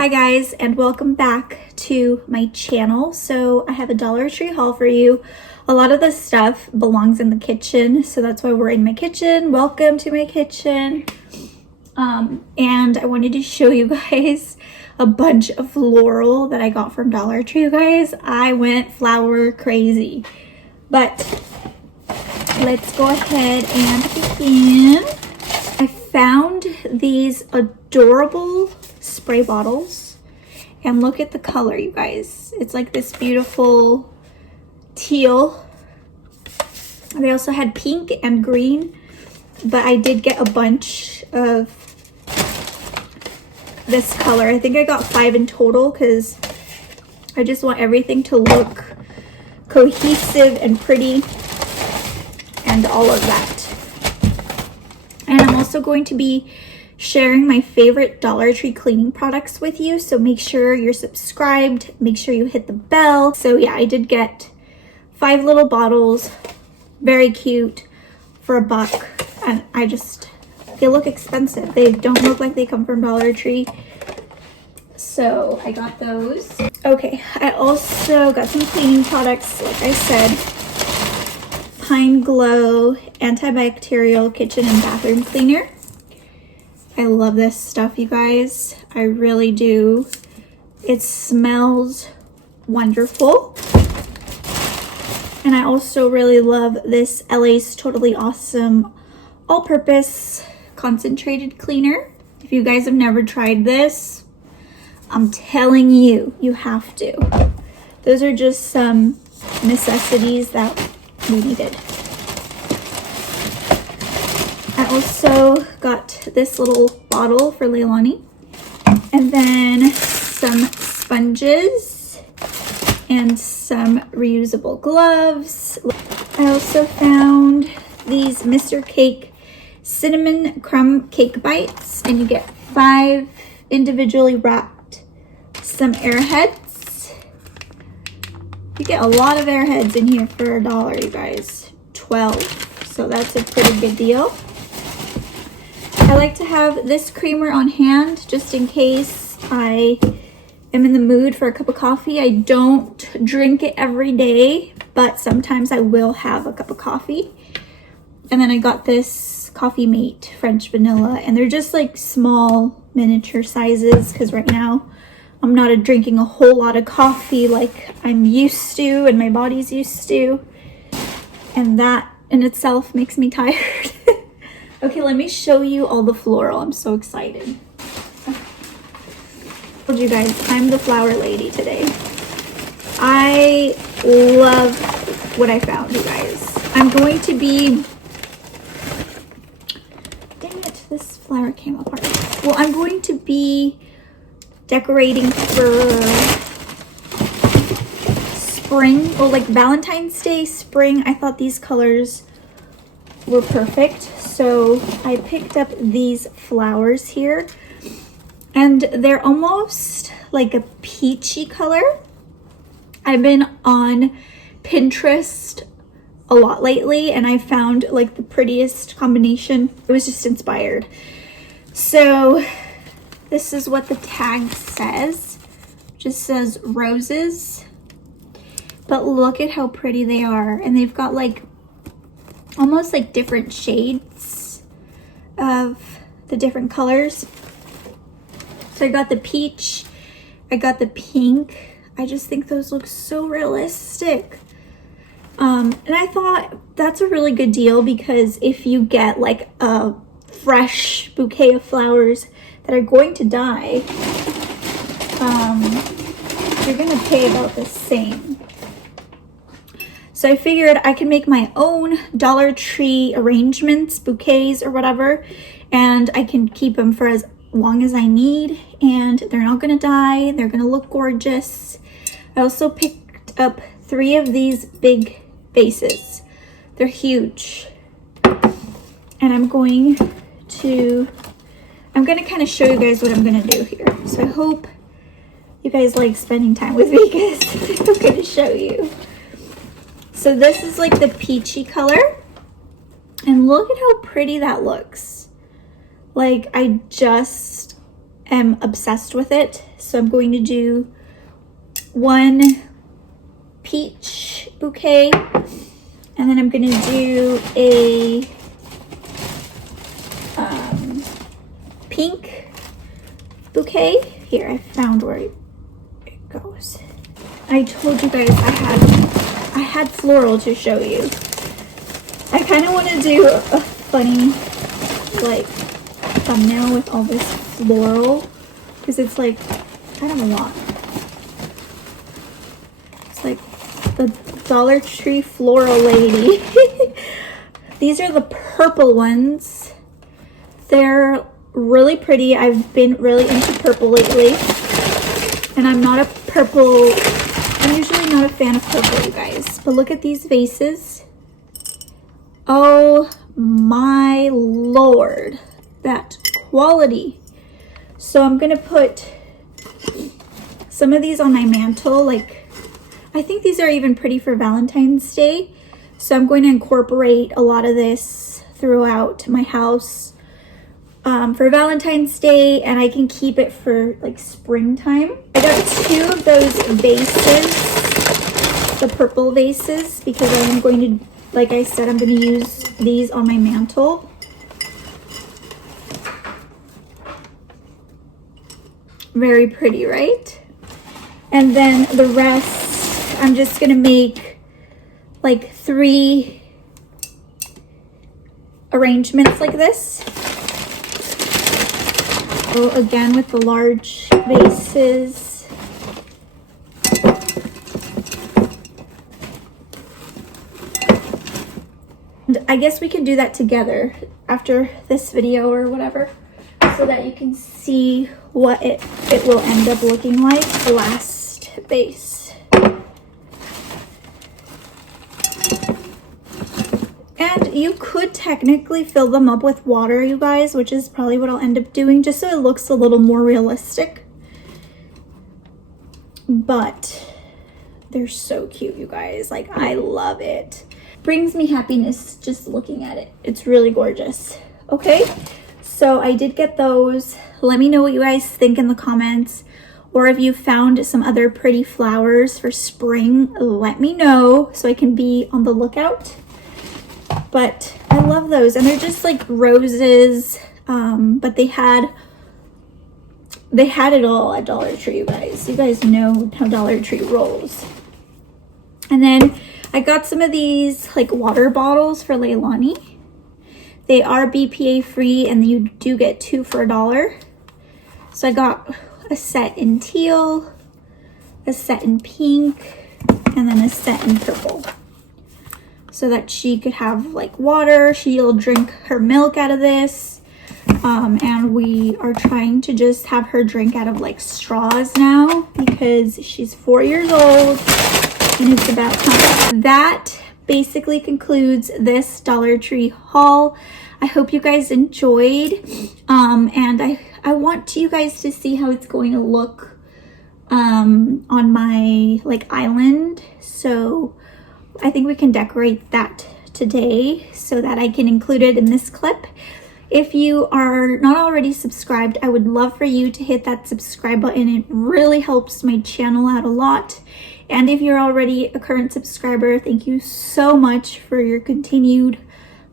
Hi guys, and welcome back to my channel. So I have a Dollar Tree haul for you. A lot of this stuff belongs in the kitchen, so that's why we're in my kitchen. Welcome to my kitchen. And I wanted to show you guys a bunch of floral that I got from Dollar Tree, you guys. I went flower crazy. But let's go ahead and begin. I found these adorable spray bottles, and look at the color, you guys. It's like this beautiful teal. They also had pink and green, but I did get a bunch of this color. I think I got 5 in total because I just want everything to look cohesive and pretty and all of that. And I'm also going to be sharing my favorite Dollar Tree cleaning products with you, so make sure you're subscribed, make sure you hit the bell. So yeah, I did get 5 little bottles, very cute, for $1, and they look expensive. They don't look like they come from Dollar Tree, so I got those. Okay, I also got some cleaning products, like I said. Pine Glow antibacterial kitchen and bathroom cleaner. I love this stuff, you guys. I really do. It smells wonderful. And I also really love this LA's Totally Awesome all-purpose concentrated cleaner. If you guys have never tried this, I'm telling you, you have to. Those are just some necessities that we needed. I also got this little bottle for Leilani, and then some sponges and some reusable gloves. I also found these Mr. Cake cinnamon crumb cake bites, and you get 5 individually wrapped. Some Airheads. You get a lot of Airheads in here for $1, you guys. 12, so that's a pretty good deal. I like to have this creamer on hand just in case I am in the mood for a cup of coffee. I don't drink it every day, but sometimes I will have a cup of coffee. And then I got this Coffee Mate French Vanilla, and they're just like small miniature sizes because right now I'm not drinking a whole lot of coffee like I'm used to and my body's used to. And that in itself makes me tired. Okay, let me show you all the floral. I'm so excited. I told you guys, I'm the flower lady today. I love what I found, you guys. I'm going to be... Dang it, this flower came apart. Well, I'm going to be decorating for spring, or like Valentine's Day, spring. I thought these colors were perfect, so I picked up these flowers here, and they're almost like a peachy color. I've been on Pinterest a lot lately, and I found like the prettiest combination. It was just inspired. So this is what the tag says. It just says roses, but look at how pretty they are, and they've got like almost like different shades of the different colors. So I got the peach, I got the pink. I just think those look so realistic. And I thought that's a really good deal, because if you get like a fresh bouquet of flowers that are going to die, you're gonna pay about the same. So I figured I can make my own Dollar Tree arrangements, bouquets or whatever, and I can keep them for as long as I need, and they're not gonna die. They're gonna look gorgeous. I also picked up 3 of these big vases. They're huge. And I'm gonna kind of show you guys what I'm gonna do here. So I hope you guys like spending time with me, because I'm gonna show you. So this is like the peachy color, and look at how pretty that looks. Like, I just am obsessed with it. So I'm going to do one peach bouquet, and then I'm going to do a pink bouquet. Here, I found where it goes. I told you guys I had floral to show you. I kind of want to do a funny like thumbnail with all this floral because it's like kind of a lot. It's like the Dollar Tree floral lady. These are the purple ones. They're really pretty. I've been really into purple lately, and I'm usually not a fan of purple, you guys, but look at these vases. Oh my lord, that quality. So I'm gonna put some of these on my mantle. Like, I think these are even pretty for Valentine's Day, so I'm going to incorporate a lot of this throughout my house for Valentine's Day, and I can keep it for like springtime. I got 2 of those vases, the purple vases, because I'm going to, like I said, I'm going to use these on my mantle. Very pretty, right? And then the rest, I'm just going to make like 3 arrangements like this. So again, with the large vases. And I guess we can do that together after this video or whatever, so that you can see what it will end up looking like. The last vase. And you could technically fill them up with water, you guys, which is probably what I'll end up doing, just so it looks a little more realistic. But they're so cute, you guys. Like, I love it. Brings me happiness just looking at it. It's really gorgeous. Okay, so I did get those. Let me know what you guys think in the comments, or if you found some other pretty flowers for spring, let me know so I can be on the lookout. But I love those, and they're just like roses, but they had it all at Dollar Tree, you guys. You guys know how Dollar Tree rolls. And then I got some of these like water bottles for Leilani. They are BPA free, and you do get 2 for $1. So I got a set in teal, a set in pink, and then a set in purple, so that she could have like water. She'll drink her milk out of this. And we are trying to just have her drink out of like straws now, because she's 4 years old and it's about time. That basically concludes this Dollar Tree haul. I hope you guys enjoyed. And I want you guys to see how it's going to look on my like island. So I think we can decorate that today so that I can include it in this clip. If you are not already subscribed, I would love for you to hit that subscribe button. It really helps my channel out a lot. And if you're already a current subscriber, thank you so much for your continued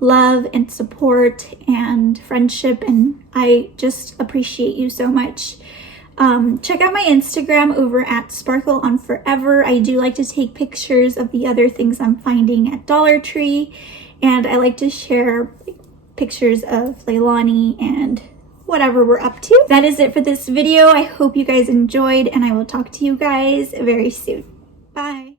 love and support and friendship, and I just appreciate you so much. Check out my Instagram over at SparkleOnForever. I do like to take pictures of the other things I'm finding at Dollar Tree, and I like to share pictures of Leilani and whatever we're up to. That is it for this video. I hope you guys enjoyed, and I will talk to you guys very soon. Bye.